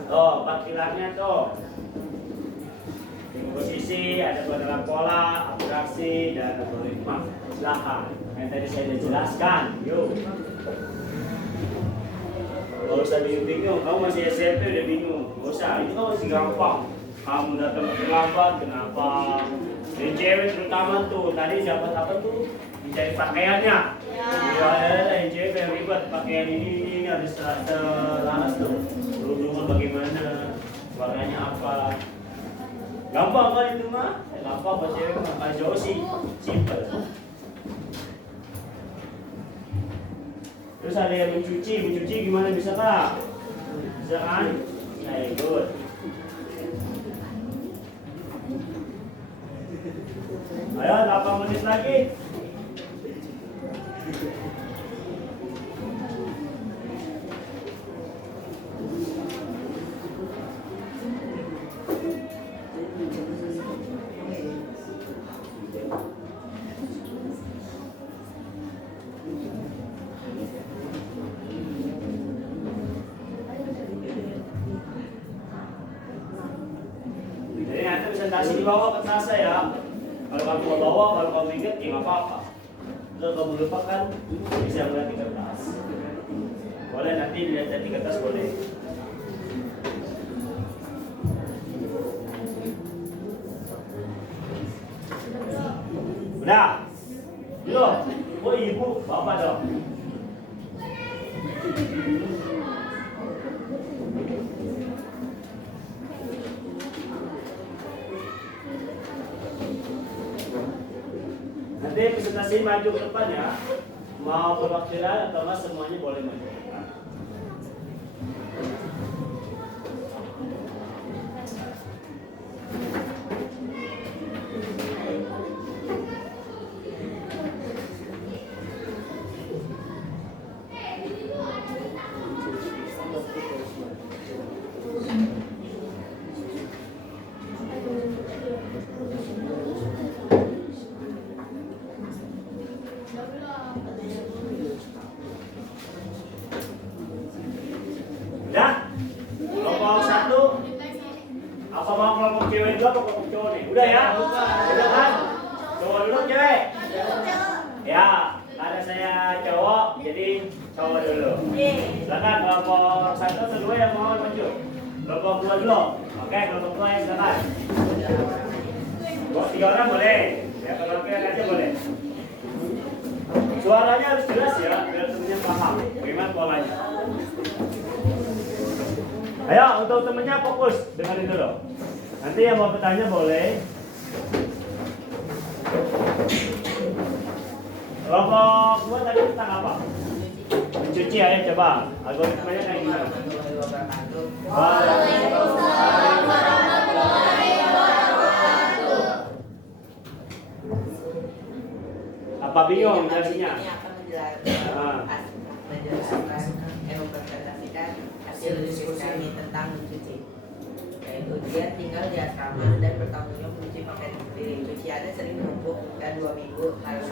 Tuh, 4 pilarnya tuh. Posisi definisi, ada dalam pola, abstraksi, dan algoritma. Silakan. Yang tadi saya sudah jelaskan. Yuk. Gak usah bingung-bingung. Kamu masih SMP udah bingung. Gak usah. Itu kan masih gampang. Kamu datang terlambat, kenapa? Dan cewek terutama tuh. Tadi siapa tuh? Dicari pakaiannya. Ya, yang cewek yang ribet. Pakaian ini harus selaras tuh. Kerudungan bagaimana? Warnanya apa? Gampang kan itu mah? Gampang buat cewek mah. Kalau cowok sih simple. Terus ada yang mencuci gimana bisa kak? Bisa kan? Nah, good. Ayo 8 menit lagi. Jadi nanti presentasi dibawa ke tas ya. Kalau kamu mau bawa, kalau kamu ingat, ya nggak apa-apa. Kalau kamu lupa kan, bisa melihat di kertas. Boleh nanti lihat di kertas boleh. Udah? Belum? Oh ibu, bapak dong. Nanti presentasi maju ke depan ya. Mau perwakilan atau enggak semuanya boleh maju ke depan. Udah? Kelompok 1. Apa mau kelompok cewek dulu atau kelompok cowok nih? Udah ya? Udah kan? Cowok dulu cewek? Ya, ada saya cowok, jadi cowok dulu. Silakan kelompok 1 atau 2 yang mau maju. Kelompok 2 dulu. Oke, kelompok 2 yang silakan. 3 orang boleh. Ya, kalau aja boleh. Suaranya harus jelas ya, biar temennya paham bagaimana polanya. Ayo, untuk temennya fokus, dengerin dulu. Nanti yang mau bertanya boleh. Kelompok 2 tadi tentang apa? Mencuci, ayo coba. Algoritmanya kayak gimana? Waalaikumsalam warahmatullahi wabarakatuh. Apa bingung jelasinnya? Ini akan menjelaskan mempresentasikan hasil diskusi kami tentang mencuci. Yaitu dia tinggal di asrama dan bertanggung jawab mencuci pakaian sendiri. Cuciannya sering menumpuk dan 2 minggu karena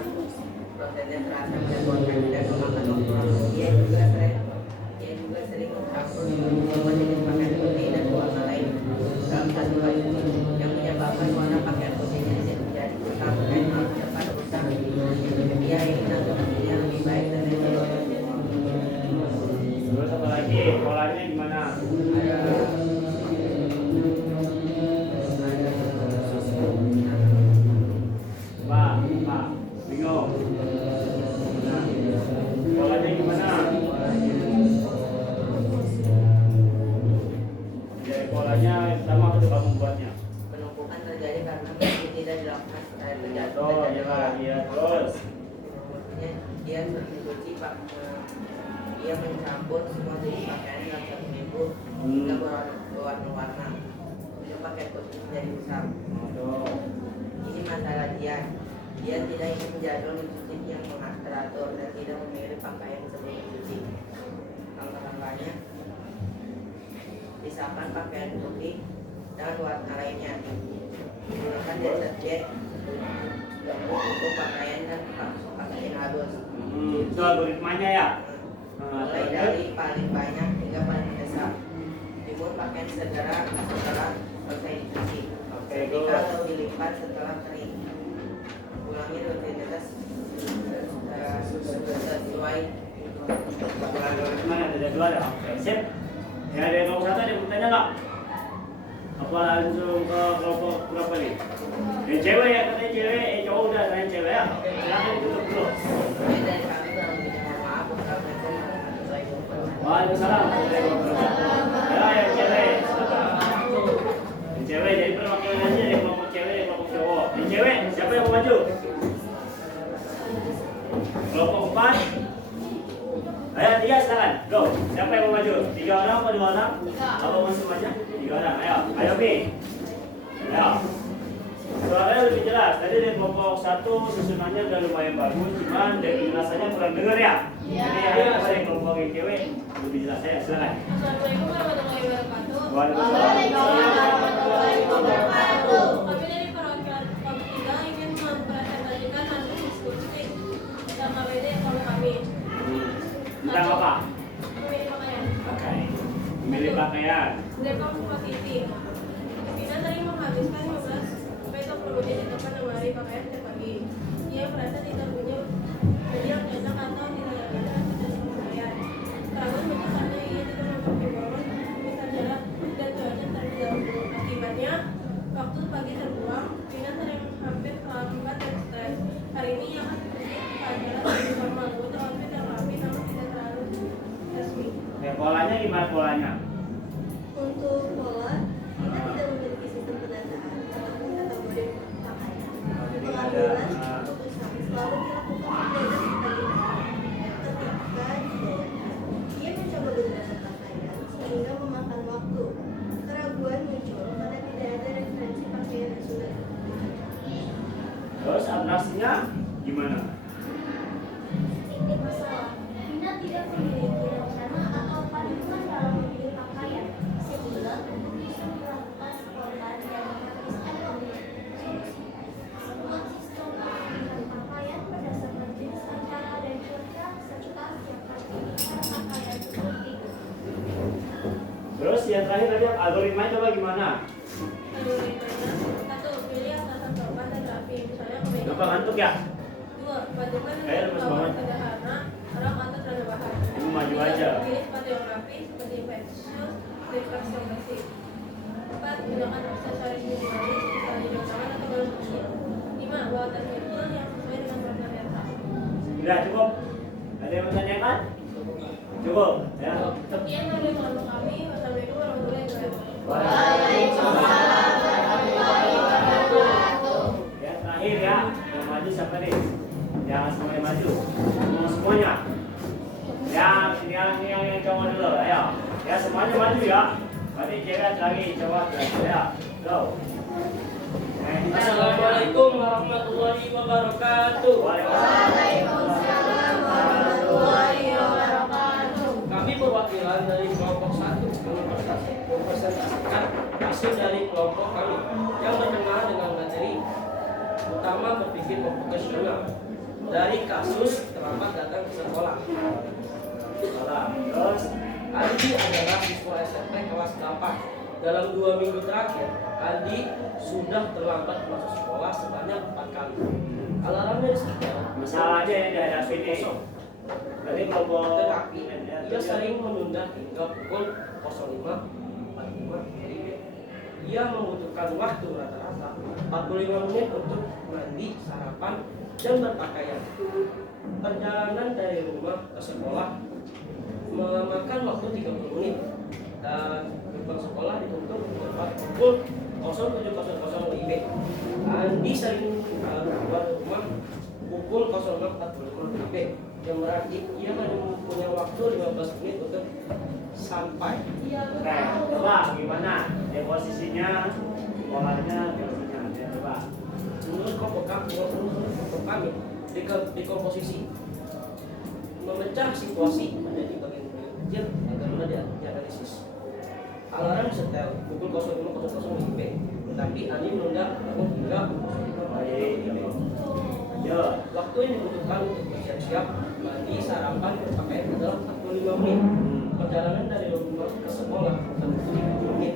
prosesnya terasa menegangkan dan memakan waktu lama. Dia juga sering mencampur beberapa jenis pakaian putih dan warna lain dalam satu baju yang menyebabkan warna pakaian putihnya menjadi kusam dan cepat rusak. Dia ingin agar putihnya lebih baik dan lebih loyal. Terus apa lagi? Polanya gimana? Pak, bingung. Nah, polanya gimana? Jadi polanya pertama apa tuh kamu buatnya? Penumpukan terjadi karena meski tidak dilakukan secara terjatuh. Oh, ya terus. Dia sering mencuci dia mencampur semua jenis pakaian dalam 1 minggu hingga berwarna-warna. Minum pakaian putih menjadi kusam. Ini masalah dia. Dia tidak ingin menjadwal mencuci yang teratur dan tidak memilih pakaian sebelum mencuci. Langkah-langkahnya pisahkan pakaian putih dan warna lainnya. Gunakan deterjen gabung untuk pakaian dan pakaian halus. Itu algoritmanya ya? Mulai dari paling banyak hingga paling besar. Timbul pakaian segera setelah selesai dicuci. setrika atau dilipat setelah kering. Ulangi rutinitas sesuai. Mana ada dua ada? Sip. Ya ada yang satu ada yang bertanya nggak? Apa langsung ke kelompok berapa nih? Yang cewek ya katanya cewek, cowok udah tanya cewek ya. Silakan ditutup dulu. Dari kami kurang lebih mohon maaf. Wassalamualaikum warahmatullahi wabarakatuh. Waalaikumsalam. Ya yang cewek. Yang cewek jadi perwakilan aja dari kelompok cewek, dari kelompok cowok. Yang cewek siapa yang mau maju? Kelompok 4. Ayo 3 silakan. Go. Siapa yang mau maju? 3 orang atau 2 orang? Apa masuk banyak? 3 orang. Ayo Mi. Ayo. Suaranya lebih jelas. Tadi dari kelompok 1 susunannya udah lumayan bagus, cuman dari rasanya kurang dengar ya. Jadi ayo dari kelompok yang cewek lebih jelas ya. Silakan. Assalamualaikum warahmatullahi wabarakatuh. Waalaikumsalam warahmatullahi wabarakatuh. Kami dari perwakilan kelompok 3 ingin mempresentasikan hasil diskusi bersama WD kelompok kami. Tentang apa? Memilih pakaian. Oke. Memilih pakaian. Depok posisi. Pimpinan sering menghabiskan 15 sampai 20 menit di depan lemari pakaian setiap pagi. Ia merasa tidak punya baju yang cocok atau tidak nyaman dengan situasi pakaian. Keraguan muncul karena ia tidak mempertimbangkan kebiasaan jarak dan cuaca terlebih dahulu. Akibatnya, waktu pagi terbuang, pimpinan sering hampir terlambat dan stres. Hari ini ia akan pergi ke acara lebih formal, butuh outfit yang rapi namun tidak terlalu resmi. Ya, polanya gimana polanya? Untuk pola, kita tidak memiliki sistem pendataan ataupun kategori pakaian. Pengambilan keputusan selalu dilakukan berdasarkan ketika didayakan. Ia mencoba beberapa pakaian sehingga memakan waktu. Keraguan muncul karena tidak ada referensi pakaian yang sudah ditentukan. Terus atrasinya gimana? Titik masalah, Vina tidak memiliki rencana atau panduan dalam memilih pakaian, sehingga keputusan dilakukan spontan dan menghabiskan waktu. Semua sistem pemilihan pakaian berdasarkan jenis acara dan cuaca serta siapa pilihan pakaian seperti itu. Terus yang terakhir tadi algoritmanya coba gimana? Algoritmanya 1. Pilih atasan sopan dan rapi, misalnya kemeja. Gampang ngantuk ya? 2. Padukan Kayak lemes dengan banget. sederhana, rok atau celana bahan. Ibu maju 3. aja. Pilih sepatu yang rapi seperti flat shoes dan flats yang bersih. 4. Gunakan aksesoris minimalis, misalnya jam tangan atau gaun kecil. 5. Bawa tas kecil yang sesuai dengan warna Elsa. Udah cukup? Ada yang bertanyakan? Cukup ya? Sekian dari kelompok kami. Wassalamualaikum warahmatullahi wabarakatuh. Waalaikumsalam. warahmatullahi wabarakatuh. Ya terakhir ya, yang maju siapa nih? Jangan semuanya maju. Mau semuanya. Yang cowok dulu, ayo. Ya semuanya maju ya. Berarti cewek lagi coba ya. Go. Assalamualaikum warahmatullahi wabarakatuh. Waalaikumsalam. warahmatullahi wabarakatuh. Kami perwakilan dari kelompok 1 mempresentasikan hasil dari kelompok kami yang berkenaan dengan materi utama berpikir profesional dari kasus terlambat datang ke sekolah. Terus Andi adalah siswa SMP kelas 8. Dalam 2 minggu terakhir, Andi sudah terlambat masuk sekolah sebanyak 4 kali. Alarmnya disetel. masalahnya yang dihadapi ini. Tadi kelompok Tetapi ia sering menunda hingga pukul 05.45 WIB. Ia membutuhkan waktu rata-rata 45 menit untuk mandi, sarapan, dan berpakaian. Perjalanan dari rumah ke sekolah memakan waktu 30 menit dan gerbang sekolah ditutup tepat pukul 07.00 WIB. Andi sering keluar rumah pukul 06.45 WIB yang berarti ia hanya punya waktu 15 menit untuk sampai. Oke, coba gimana? Ya posisinya, polanya, posisinya. Ya, coba. Menurut kelompok kami dikomposisi memecah situasi menjadi bagian-bagian kecil agar mudah dianalisis. Alarm setel pukul 05.00 WIB, tetapi Andi menunda hingga Baik, lanjut. waktu yang dibutuhkan untuk bersiap-siap, mandi, sarapan, berpakaian adalah 45 menit. Perjalanan dari rumah ke sekolah menempuh 30 menit.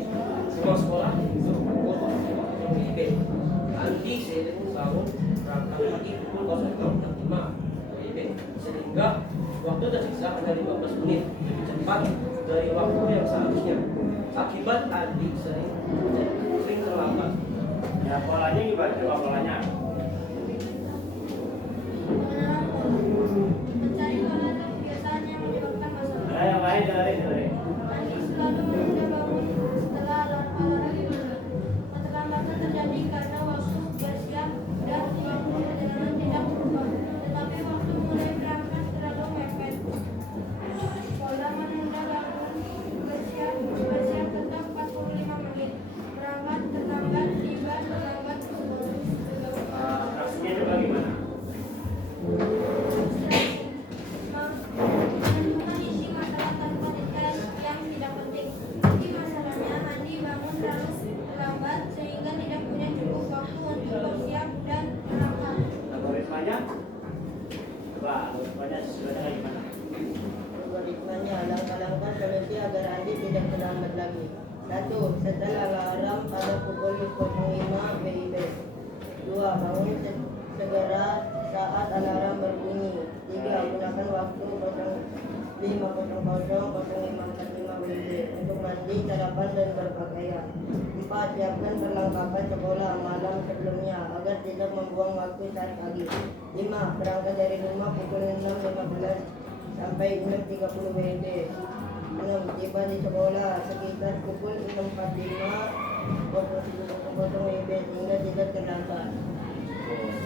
Pulang sekolah itu pukul 7 WIB. WIB. Andi sering bangun berangkat pagi pukul 06.45 WIB, sehingga waktu tersisa hanya 15 menit lebih cepat dari waktu yang seharusnya. Akibat Andi sering terlambat. Ya polanya gimana? Coba polanya. Mencari pola dan kebiasaan yang menyebabkan masalah. Ada yang lain dari. Andi selalu menunda bangun setelah alarm dimulai. Keterlambatan terjadi karena waktu bersiap dan waktu perjalanan tidak berubah, tetapi waktu mulai berangkat terlalu mepet. Pola menunda bangun bersiap tetap 45 menit. Berangkat terlambat, tiba terlambat ke sekolah. Aksinya coba gimana? Menentukan isi masalah tanpa detail yang tidak penting. Tapi masalahnya Andi bangun terlalu terlambat sehingga tidak punya cukup waktu untuk bersiap dan berangkat. Algoritmanya? Coba algoritmanya sebenarnya gimana? Algoritmanya, langkah-langkah solusi agar Andi tidak terlambat lagi. 1. Setel alarm pada pukul 05 WIB. 2. Bangun segera saat alarm berbunyi. 3. Gunakan waktu 05.00-05.45 WIB untuk mandi, sarapan, dan berpakaian. 4. Siapkan perlengkapan sekolah malam sebelumnya agar tidak membuang waktu saat pagi. 5. Berangkat dari rumah pukul 6.15 sampai 6.30 WIB. 6. Tiba di sekolah sekitar pukul 6.45 WIB sehingga tidak terlambat.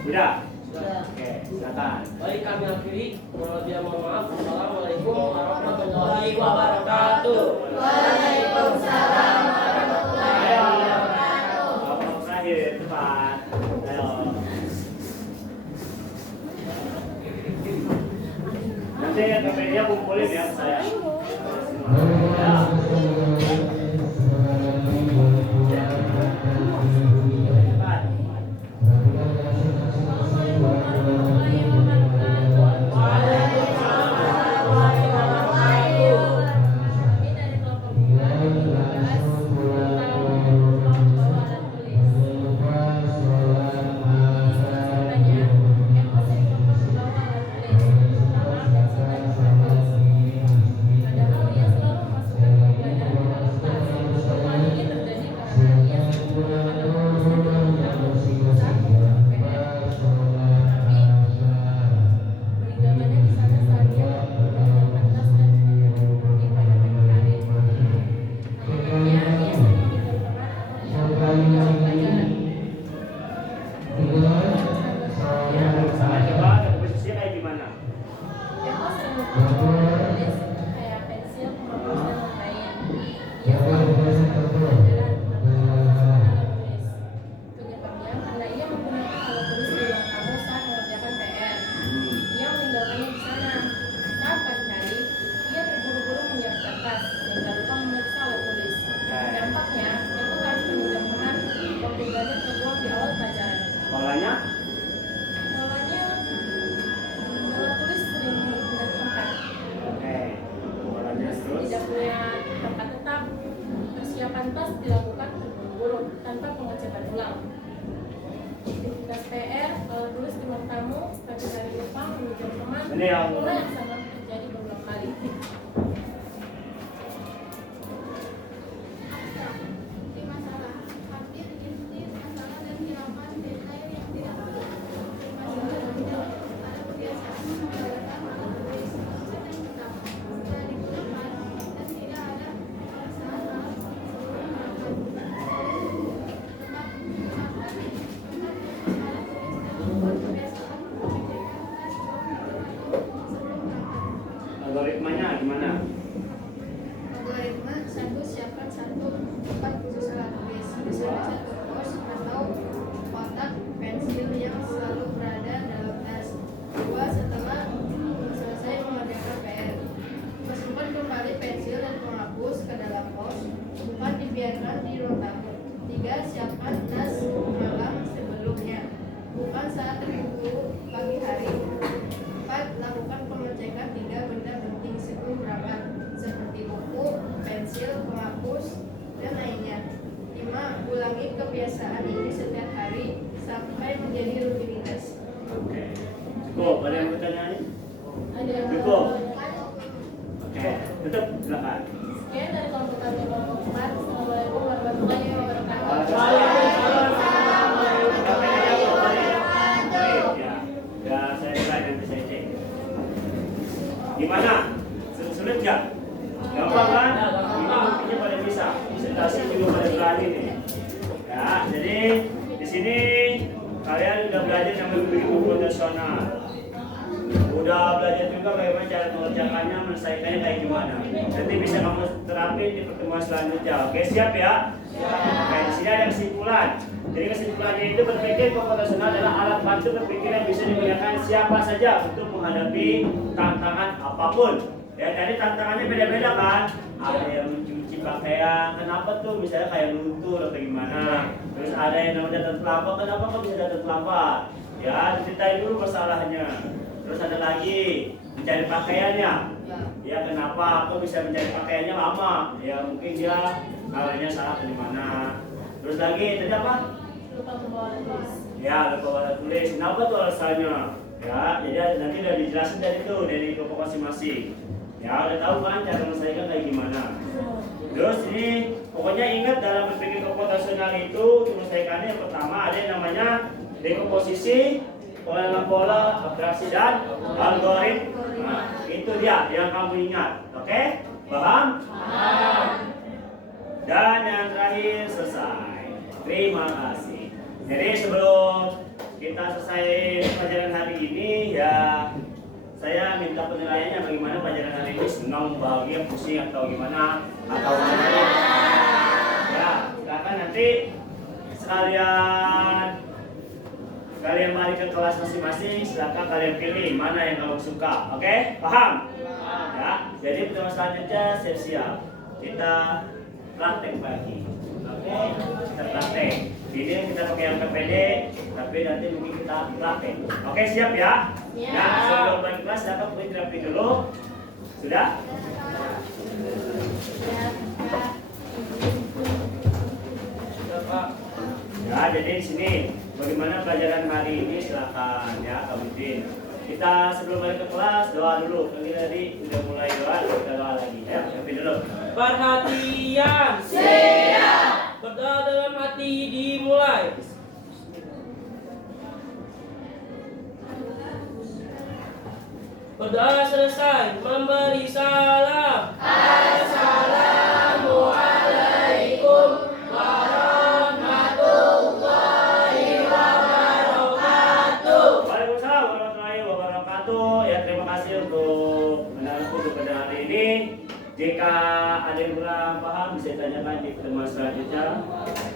Sudah? Sudah. Oke, silakan. Baik, kami akhiri. Wabillahi mohon maaf. Assalamualaikum warahmatullahi wabarakatuh. Waalaikumsalam warahmatullahi Ayo. wabarakatuh. Kelompok terakhir, cepat. Ayo. Nanti KPD kumpulin ya saya. Ya. Cepat. Kami dari kelompok 2 membahas tentang bawa alat tulis. Ceritanya, Eko sering membawa alat tulis, terutama pensil dan pulpen. Padahal ia selalu memasukkan buku pelajaran ke dalam tas. Hal ini terjadi karena ia sering menggunakan alat tulis yang diundang saat membuat PR. Tapi meninggalkannya di sana saat dia meninggalkan tas dan buku pada pagi hari. Akhirnya ia sering meminjam teman atau meninggalkan pelajaran. Ya, salah coba komposisinya kayak gimana? Eko sering membawa alat tulis kayak pensil, penghapus, dan lain-lain. Ia selalu memasukkan buku pelajaran atau menggunakan alat tulis. Penyebabnya karena ia menggunakan alat tulis di ruang tamu saat mengerjakan PR. Ia meninggalkannya di sana. Saat pagi hari, ia terburu-buru menyiapkan tas sehingga lupa memeriksa alat tulis. Dampaknya, Eko harus meminjam teman, waktu belajar terbuang di awal pelajaran. Polanya? Polanya, alat tulis sering berpindah tempat. Oke. Polanya terus. Tidak punya tempat tetap. Persiapan tas dilakukan terburu-buru tanpa pengecekan ulang. Aktivitas PR, alat tulis di ruang tamu, pagi hari lupa meminjam teman, Ini yang- pola yang sama terjadi berulang kali. Di masalah, arti menginti masalah dan hilangkan detail yang tidak perlu. Di masalah adalah ada kebiasaan menggunakan alat tulis konsep yang tetap tidak digunakan dan tidak ada pemeriksaan alat sebelum berangkat. Tetap menggunakan alat tulis dan membuat kebiasaan mengecekkan tas sebelum berangkat. Algoritmanya gimana? Algoritma 1. Siapkan satu tempat khusus alat tulis, misalnya satu pos atau kotak pensil yang selalu berada dalam tas. 2. Setelah selesai mengerjakan PR, masukkan kembali pensil dan penghapus ke dalam pos, bukan dibiarkan di ruang tamu. 3. Siapkan tas malam sebelumnya, bukan saat terburu pagi hari. 4. Lakukan pengecekan 3 benda penting sebelum berangkat, seperti buku, pensil, penghapus, dan lainnya. 5. Ulangi kebiasaan ini setiap tutup, silakan. Sekian dari kelompok kami kelompok 4. Assalamualaikum warahmatullahi wabarakatuh. Ya, saya try nanti saya cek. Gimana? Sulit nggak? Gampang kan? Ini buktinya pada bisa. Presentasi juga pada berani nih. Ya, jadi di sini kalian udah belajar yang memiliki buku nasional. Udah belajar juga bagaimana cara mengerjakannya, menyelesaikannya kayak gimana. Nanti bisa kamu terapin di pertemuan selanjutnya. Oke, siap ya? Oke, di sini ada kesimpulan. Jadi kesimpulannya itu berpikir komputasional adalah alat bantu berpikir yang bisa digunakan siapa saja untuk menghadapi tantangan apapun. Ya, jadi tantangannya beda-beda kan? Ada yang mencuci pakaian, kenapa tuh? Misalnya kayak luntur atau gimana. Terus ada yang namanya datang terlambat, kenapa kok bisa datang terlambat? Ya, ceritain dulu masalahnya. Terus ada lagi mencari pakaiannya. Ya, kenapa kok bisa mencari pakaiannya lama? Ya, mungkin dia kalanya salah di mana. Terus lagi tadi apa? Lupa membawa tulis. Ya, lupa bawa tulis. Kenapa tuh alasannya? Ya, jadi nanti udah dijelasin dari kelompok masing-masing. Ya, udah tahu kan cara menyelesaikan kayak gimana. Terus ini pokoknya ingat dalam berpikir komputasional itu menyelesaikannya yang pertama ada yang namanya dekomposisi, pengenalan pola, abstraksi dan algoritma. Nah, itu dia yang kamu ingat. Oke? Paham? Paham. Dan yang terakhir selesai. Terima kasih. Jadi sebelum kita selesai pelajaran hari ini ya saya minta penilaiannya bagaimana pelajaran hari ini, senang, bahagia, pusing atau gimana atau ya silakan nanti kalian balik ke kelas masing-masing, silakan kalian pilih mana yang kamu suka. Oke? Paham? Ya. Jadi pertemuan selanjutnya siap-siap kita praktek pagi. Oke? Kita praktek. Ini kita pakai yang PPD, tapi nanti mungkin kita praktek. Oke, siap ya? Ya. Nah, sebelum balik kelas, silakan pilih terapi dulu. Sudah? Sudah, Pak. Ya, jadi di sini bagaimana pelajaran hari ini silakan ya, Kak Udin. Kita sebelum balik ke kelas doa dulu. Kali tadi udah mulai doa, kita doa lagi. Ya, terapi dulu. Perhatian. Siap. Berdoa dalam hati dimulai. Berdoa selesai, memberi salam. Assalamualaikum warahmatullahi wabarakatuh. Waalaikumsalam warahmatullahi wabarakatuh. Ya, terima kasih untuk pada hari ini. Jika ada yang kurang paham bisa ditanyakan di pertemuan selanjutnya.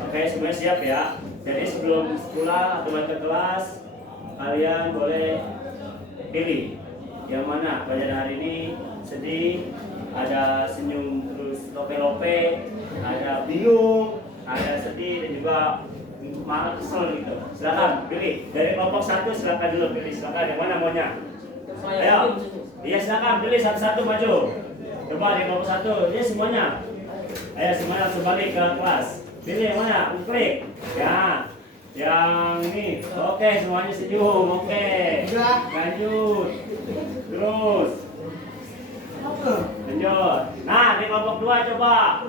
Oke, semuanya siap ya. Jadi sebelum sekolah atau ke kelas, kalian boleh pilih yang mana pelajaran hari ini. Sedih, ada senyum terus lope-lope, ada bingung, ada sedih dan juga marah kesel gitu. Silakan pilih dari kelompok 1, silakan dulu pilih. Silakan yang mana maunya? Ayo. Iya, silakan pilih satu-satu maju. Coba di kelompok 1, ini semuanya. Ayo semuanya langsung balik ke kelas. Pilih yang mana? Klik. Ya. Yang ini. Oke, semuanya senyum. Oke. Lanjut. Terus. Lanjut. Nah, di kelompok 2 coba.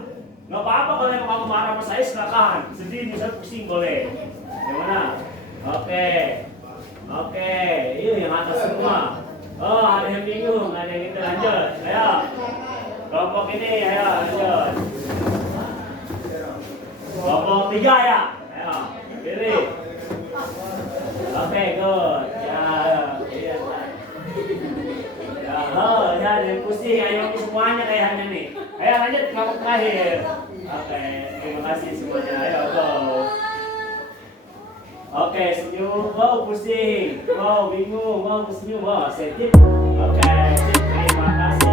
Nggak apa-apa kalau yang kamu marah sama saya silakan. Sedih misalnya pusing boleh. Yang mana? Oke. Oke. Yuk yang atas semua. Oh, ada yang bingung, ada yang itu lanjut. Ayo. Kelompok ini, ayo lanjut. Kelompok 3 ya. Ayo, pilih. Oke, good. Ya, iya. Ya, oh, ya, ada yang pusing. Ayo semuanya kayaknya nih. Ayo lanjut kelompok terakhir. Oke, terima kasih semuanya. Ayo, go. Oke, senyum, wow pusing, wow bingung, wow senyum, wow sedih. Oke, terima kasih.